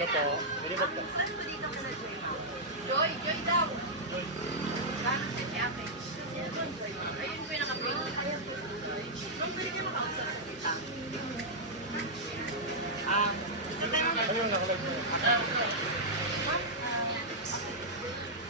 Ano po? Pwede ba? Saan po dito ka na Joy, ma'am? Joy! Joy daw! Saan ang set average? Joy, ma'am. Ayun po yung naka-break. Ayan po si Joy. Ma'am, pwede kayo makausap sa kita. Ano yung nakalag mo?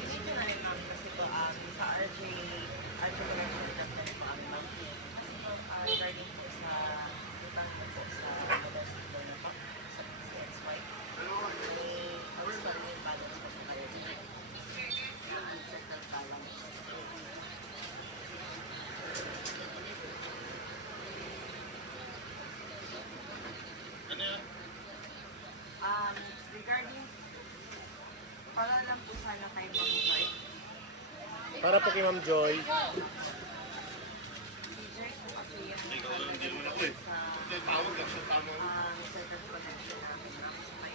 Dito na rin, ma'am, kasi po sa RJ Commercial Club na rin po kami, ma'am. Kasi po, regarding po sa utang ko po sa domestic loan na po, sa PCXY. May outstanding balance po sa kayo. Unsettled balance. Regarding, para lang po sana kay Ma'am Joy. Para po kay Ma'am Joy. Si Joy po kasi yung sa center connection namin ma'am. So may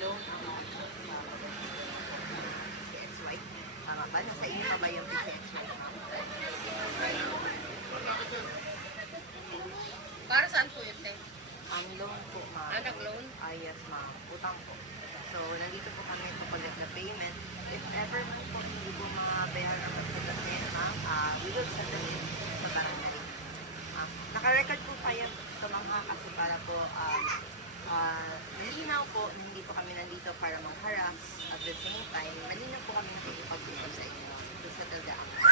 loan amount sa PCXY. Tama ba? Nasa inyo pa ba yung PCXY ma'am? Para saan po yun, Te? Ang loan po ma'am. Nag-loan? Yes ma'am. Utang po. So, nandito po kami to collect the payment. If ever man po hindi po mabayaran ang pagsasatin, ma'am, we will settle it sa barangay. Naka-record po pa yan ito mga kasi para po malinaw po na hindi po kami nandito para mang-harass at the same time, malinaw po kami nakikipag-usap sa inyo to settle the amount.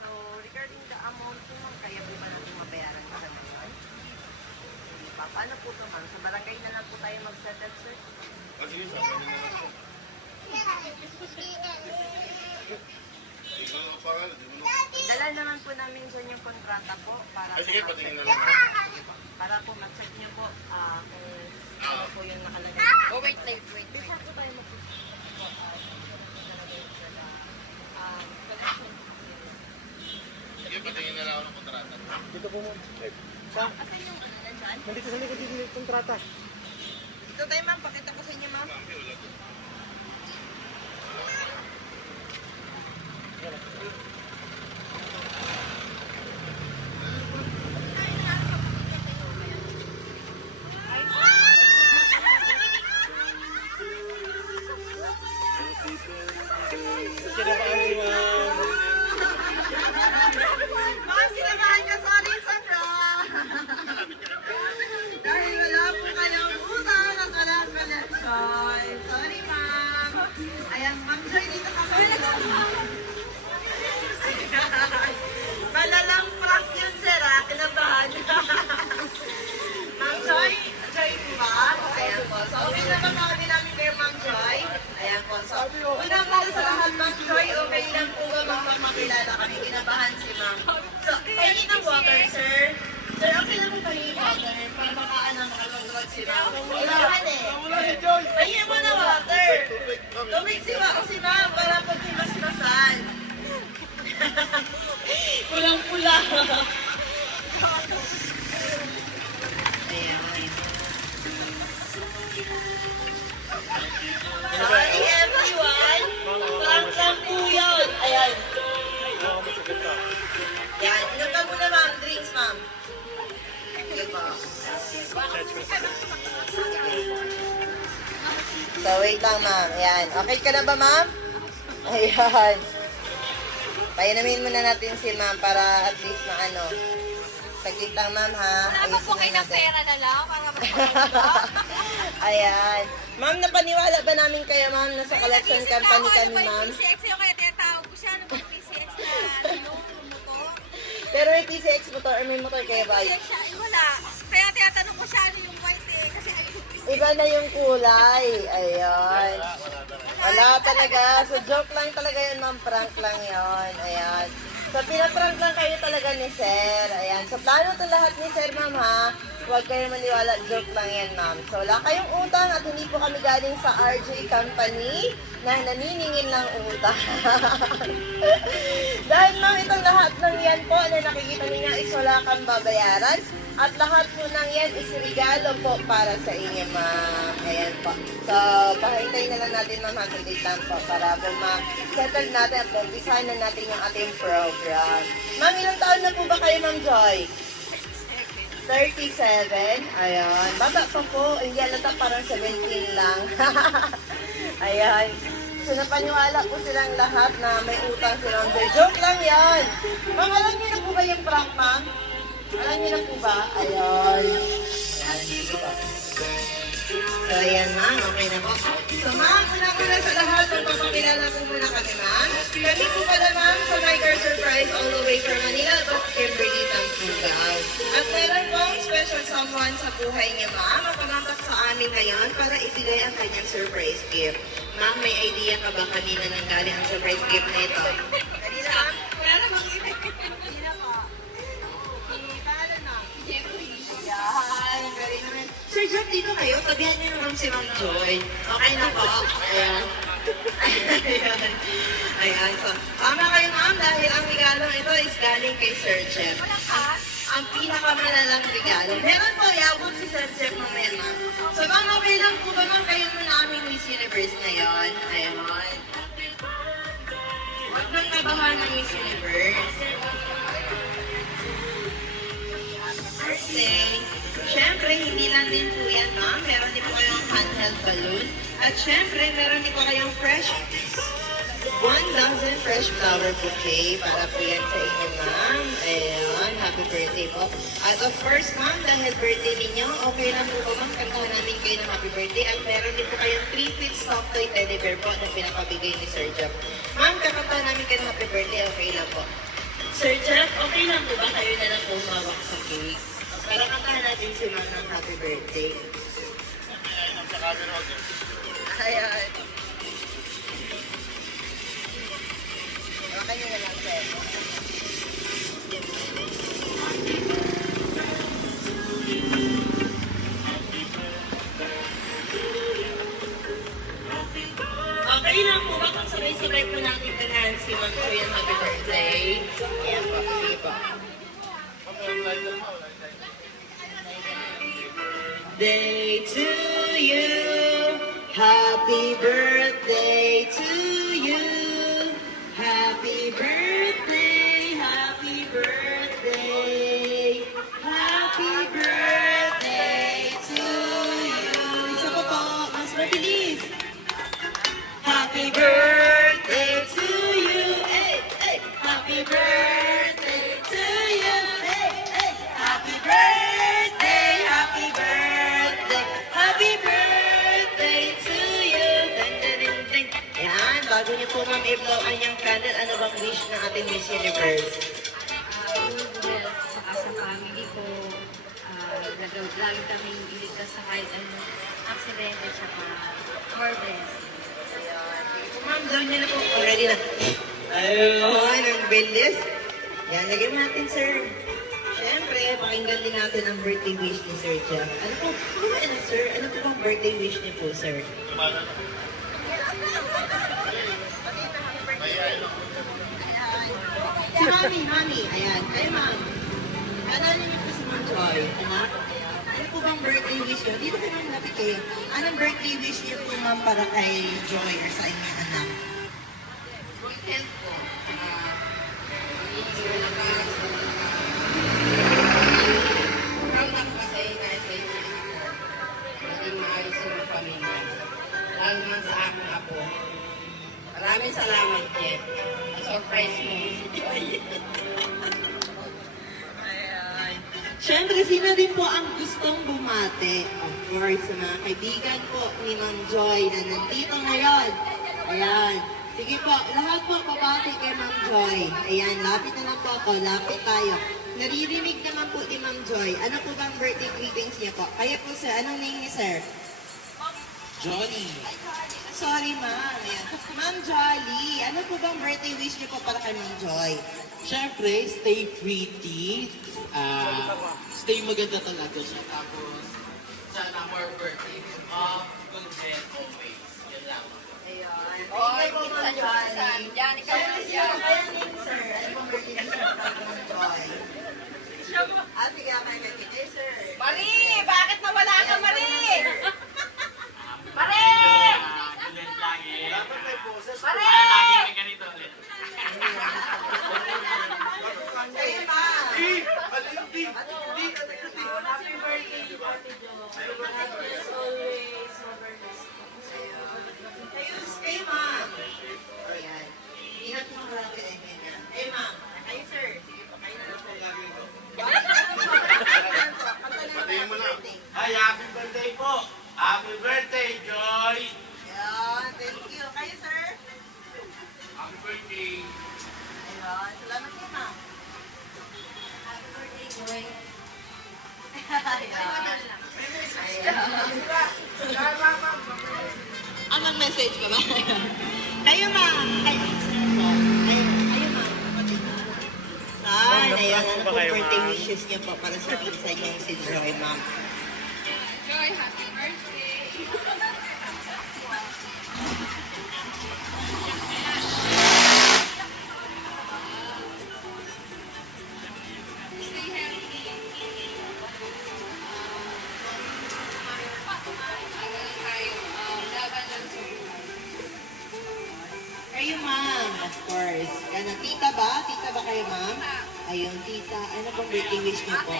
So, regarding the amount po ma'am, kaya po ba natin mabayaran sa ngayon? Hindi pa. Paano po ito ma'am? Sa barangay na lang po tayo mag-settle, sir? Sige, sa amin na lang po. Ikaw ang pangalan, di mo na. Dala naman po namin dyan yung kontrata po para Ay, sige, po patingin na ma-check. lang. Sige po. Para po ma-check nyo po kung ano po yung nakalagay. Oh, wait. Before po tayo mag-check po, nakalagay sa collection. Sige, patingin na lang ako ng kontrata. Dito po Ma'am. Sa? Asan yung ano nandyan? Nandito sa likod dito yung kontrata. Ito tayo ma'am, pakita ko sa inyo ma'am. Mami, wala po. Kinabahan si Ma'am. Ma'am, sinabahan ka, sorry, Sandra. Dahil wala po kayong utang at wala collection. Sorry, ma'am. Ayan, ma'am Joy, dito kami. Malalang prank yun, sir, ha? Kinabahan. Ma'am Joy, Joy po ba? Ayan po. So, okay na ba kami namin kayo, Ma'am Joy? Ayan po. So, unang po sa lahat, Ma'am Joy, okay lang po ba makilala kami? Kinabahan si Ma'am. So, pahingi ng water, sir. Sir, okay lang po pahingi water para makapag-drug si Ma'am. Kailangan eh. Pahingi mo na water. Tubig si Ma'am para paghimas-masan. Pulang-pula. Ayan. Sorry everyone. Prank lang po yun. Ayan. Oo, masakit ka. Yan. Inom ka muna ma'am. Drinks ma'am. Diba? So wait lang ma'am. Ayan. Okay ka na ba ma'am? Ayan. Painumin muna natin si ma'am para at least na ano. Saglit lang ma'am ha. Wala po kayo ng pera na lang para makapagod. Ayan. Ma'am, napaniwala ba namin kayo ma'am na sa collection company kami ma'am? PCX yung kaya tinatawag ko siya. Ano ba yung PCX na motor? Pero may PCX motor or may motor kayo ba? PCX siya, wala. Kaya tinatanong ko siya ano yung white eh. Kasi ayun yung PCX. Iba na yung kulay. Ayun. Wala talaga. So, joke lang talaga yun, ma'am. Prank lang yun. Ayan. So, pinaprank lang kayo talaga ni Sir. Ayan. So, plano to lahat ni Sir, ma'am, ha? Huwag kayo maniwala. Joke lang yan, ma'am. So, wala kayong utang at hindi po kami galing sa RJ Company na naniningil ng utang. Dahil, ma'am, itong lahat ng yan po na nakikita niyo is wala kang babayaran. At lahat po ng yan is regalo po para sa inyo, ma'am. Ayan po. So, pakintay na lang natin, ma'am, hasaglit lang po para po ma-settle natin at umpisahan na natin yung ating program. Ma'am, ilang taon na po ba kayo, Ma'am Joy? 37. Ayan. Bata pa po. Hindi alata parang 17 lang. Ayan. So, napaniwala po silang lahat na may utang si Ma'am Joy. Joke lang yan. Ma'am, alam niyo na po ba yung prank, ma'am? Alam niyo na po ba? Ayan. Ayan, sige po. So, ayan ma'am, okay na po. So ma'am, unang-una sa lahat, magpapakilala po muna kami ma'am. Kami po pala ma'am sa My Car Surprise all the way from Manila to Kimberly, Tampugaw. At meron pong special someone sa buhay niya ma'am, mapamantak sa amin ngayon para ibigay ang kanyang surprise gift. Ma'am, may idea ka ba kanina nang galing ang surprise gift na ito? Kanina ma'am? Wala namang ibig. Kanina po. Pangalan ma'am? Yan, very nice. Sir Jack, dito kayo. Tabihan niyo naman si Ma'am Joy. Okay na po. Ayan. Ayan. Ayan. So, tama kayo ma'am dahil ang regalong ito is galing kay Sir Jeff. Ang pinakamalalang regalo. Meron po, iabot si Sir Jeff mamaya ma'am. So ma'am, okay lang po ba ma'am kayo muna aming Miss Universe ngayon? Ayan. Huwag nang kabahan ng Miss Universe. Birthday. Siyempre, hindi lang din po yan, ma'am. Meron din po kayong handheld balloon. At siyempre, meron din po kayong fresh 1,000 fresh flower bouquet para po yan sa inyo, ma'am. Ayan, happy birthday po. At of course, ma'am, dahil birthday ninyo, okay lang po ma'am, kantahan namin kayo ng happy birthday. At meron din po kayong 3-feet soft toy teddy bear po na pinakabigay ni Sir Jeff. Ma'am, kakantahan namin kayo ng happy birthday, okay lang po. Sir Jeff, okay lang po ba kayo na lang po mawak sa cake? Para kantahan natin si ma'am ng happy birthday. Ayan. Okay nyo na lang, sir. Okay lang po ba kung sabay-sabay po natin kantahan si Ma'am Joy ang happy birthday? Ayan po, sige po. Day to you, happy birthday to you, happy birthday, happy birthday, happy birthday to you. Isa pa po, mas mabilis. Happy birthday to you, hey, hey, happy birthday to you, hey, hey, happy birthday, happy birthday, happy birthday to you. Ding, ding, ding, ding. Yan, bago niyo po ma'am i-blow ang yung candle, ano bang wish ng ating Miss Universe? Well, saka sa family ko, lagi kaming iligtas sa kahit ano, aksidente, tsaka more blessing. Ma'am, doon niyo na po. Already na. Ayun, ang bilis. Yan, lagyan natin, sir. Siyempre, pakinggan din natin ang birthday wish ni Sir Jeff. Ano po, sir? Ano po bang birthday wish niyo po, sir? Si Mami. Ayan. Kayo, ma'am. Alala niyo po si Ma'am Joy. Anak? Ano po bang birthday wish niyo? Dito po ma'am lapit kayo. Anong birthday wish niyo po, ma'am, para kay Joy or sa inyong anak? Weekend po. Proud ako kasi kahit sa inyo naging maayos yung pamilya. Lalo naman sa aking apo. Maraming salamat, Jeff. Surprise mo. Siyempre, sino din po ang gustong bumate? Of course, sa mga kaibigan po ni Ma'am Joy na nandito ngayon. Ayan. Sige po, lahat po pabati kay Ma'am Joy. Ayan, lapit na lang po ako. Lapit tayo. Naririnig naman po ni Ma'am Joy. Ano po bang birthday greetings niya po? Kaya po, sir. Anong name ni sir? Johnny, Sorry, ma'am. Ayan. Ma'am Jolly, ano po bang birthday wish niyo po para kay Ma'am Joy? syempre, stay pretty. Stay maganda talaga siya. Tapos, sana more birthday of good health always. Yan lang. Oy, Ma'am Jolly. Yan, ikaw Siyempre, sino kaya name, sir? Ano pong birthday wish niyo para kay Ma'am Joy? Ate, kaya kayo kay sir. Marie! Bakit nawala ka, Marie? Marie! Ulit lagi. Dapat may boses. Marie! Lagi may ganito ulit. Kayo, ma'am. Di! Ano yung di? Di! Kayo, kay ma'am. Ayan. Ingat mo ka lang kay ma'am. Kay ma'am. Kayo, sir. Sige pa, kayo na lang po. Patayin mo na. Ay, happy birthday po! Happy birthday, Joy! Ayan, thank you. Kayo, sir. Happy birthday. Ayan, salamat kay ma'am. Happy birthday, Joy. Ayan. Anong message ba ba? Kayo ma'am. Kayo ma'am. Kapatid mo. Saan? Ayan, ano po birthday wishes niyo po para sa pinsa niyong si Joy, ma'am? Joy, happy birthday. Stay healthy. Laban lang sa Kayo ma'am, of course. Kana, tita ba? Tita ba kayo ma'am? Ayun, tita. Ano pong birthday wish niyo po?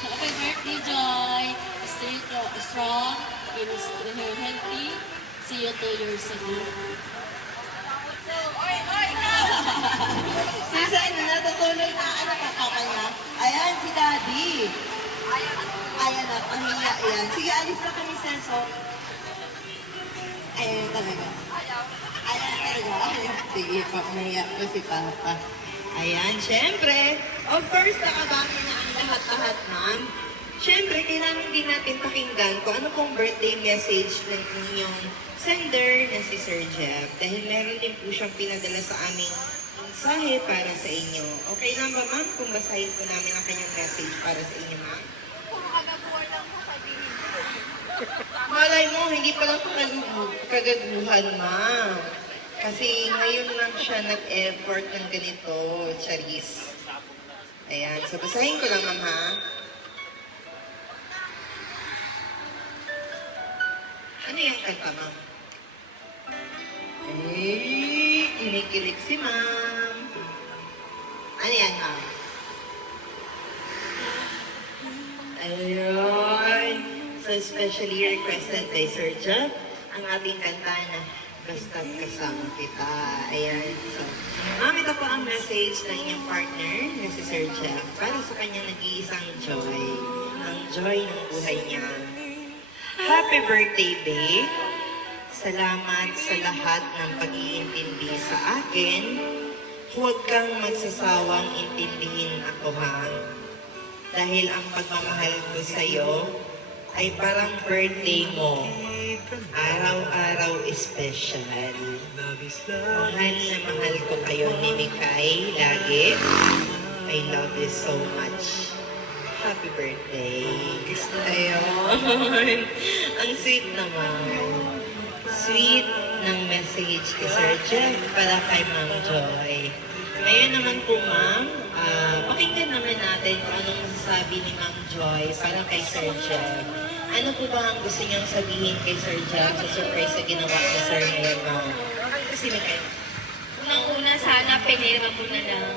Happy birthday, Joy! Stay strong, stay healthy. See you 2 years ago. Susan, natutulog na. Ano ka papa niya? Ayan, si daddy. Ayan na, pahiya. Ayan. Sige, alis na kami, Senso. Ayan talaga. Ayan talaga. Ayan. Sige, pahiya ko si papa. Ayan, syempre. Of course, nakabangi na ang lahat-lahat, ma'am. Syempre, kailangan din natin pakinggan kung ano pong birthday message ng inyong sender na si Sir Jeff. Dahil meron din po siyang pinadala sa aming mensahe para sa inyo. Okay lang ba, ma'am, kung basahin po namin ang kanyang message para sa inyo, ma'am? Malay mo, hindi pa lang kagaguhan, ma'am. Kasi ngayon lang siya nag-effort ng ganito, Charis. Ayan, so basahin ko lang, ma'am, ha? Ano yung kanta, ma'am? Eh, kinikilig si ma'am. Ano yan, ma'am? Ayun. So, specially requested kay Sir Jeff, ang ating kanta na Basta't Kasama Kita. Ayan. So, ma'am, ito po ang message ng inyong partner na si Sir Jeff para sa kanyang nag-iisang joy. Ang joy ng buhay niya. Happy birthday, babe! Salamat sa lahat ng pag-iintindi sa akin. Huwag kang magsasawang intindihin ako, ha? Dahil ang pagmamahal ko sa'yo ay parang birthday mo. Araw-araw special. Mahal na mahal ko kayo ni Mikay lagi. I love you so much. Happy birthday. Ayun. Ang sweet naman. Sweet ng message kay Sir Jeff para kay Ma'am Joy. Ngayon naman po, ma'am, pakinggan naman natin kung anong masasabi ni Ma'am Joy para kay Sir Jeff. Ano po ba ang gusto niyang sabihin kay Sir Jeff sa surprise na ginawa ni Sir ngayon, ma'am? Kasi na kayo. Unang-una, sana pinira mo na lang.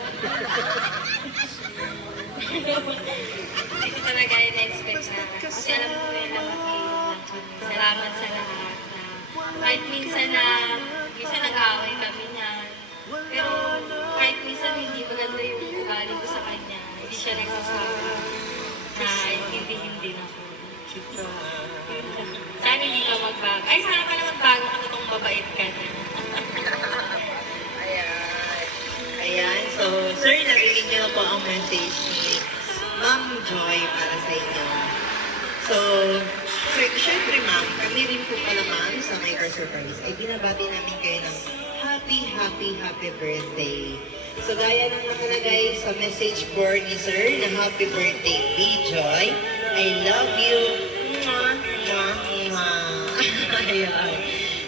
Hindi ko talaga in-expect na. Kasi alam ko yun na mag-iwan lang kami. Salamat sa lahat na kahit minsan nag-aaway kami niyan. Pero kahit minsan hindi maganda yung ugali ko sa kanya, hindi siya nagsasabi na intindihin din ako. Sana hindi ka magbago. Ay, sana ka na magbago ka totoong mabait ka na. Ayan. So, sir, narinig niyo po ang message ni Ma'am Joy para sa inyo. So, sir, syempre ma'am, kami rin po pala ma'am sa My Car Surprise ay binabati namin kayo ng happy birthday. So, gaya ng nakalagay sa message board ni sir na happy birthday, B. Joy. I love you. Mwah, mwah, mwah. Ayan.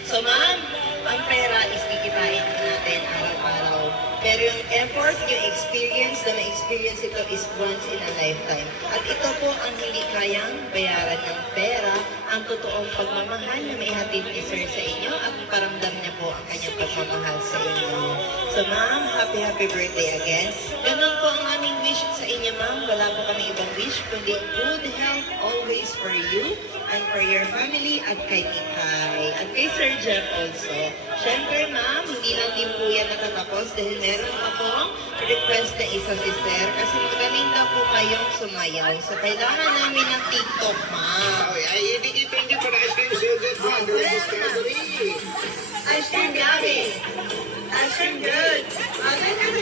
So, ma'am, ang pera is kikitain po natin araw-araw. Pero yung effort, yung experience na ma-experience ito is once in a lifetime. At ito po ang hindi kayang bayaran ng pera, ang totoong pagmamahal na maihatid ni Sir sa inyo at paramdam niya po ang kanyang pagmamahal sa inyo. So ma'am, happy birthday again. Ganun po ang aming wish sa inyo ma'am, wala po kami ibang wish, kundi good health always for you and for your family at kay Mikay. At kay Sir Jeff also. Siyempre ma'am, hindi lang din po yan natatapos dahil meron akong request na isa si Sir kasi magaling daw po kayong sumayaw. So kailangan namin ng TikTok ma'am. Ay, hindi para ice cream so good. Ice cream yummy. Ice cream good. Then kasi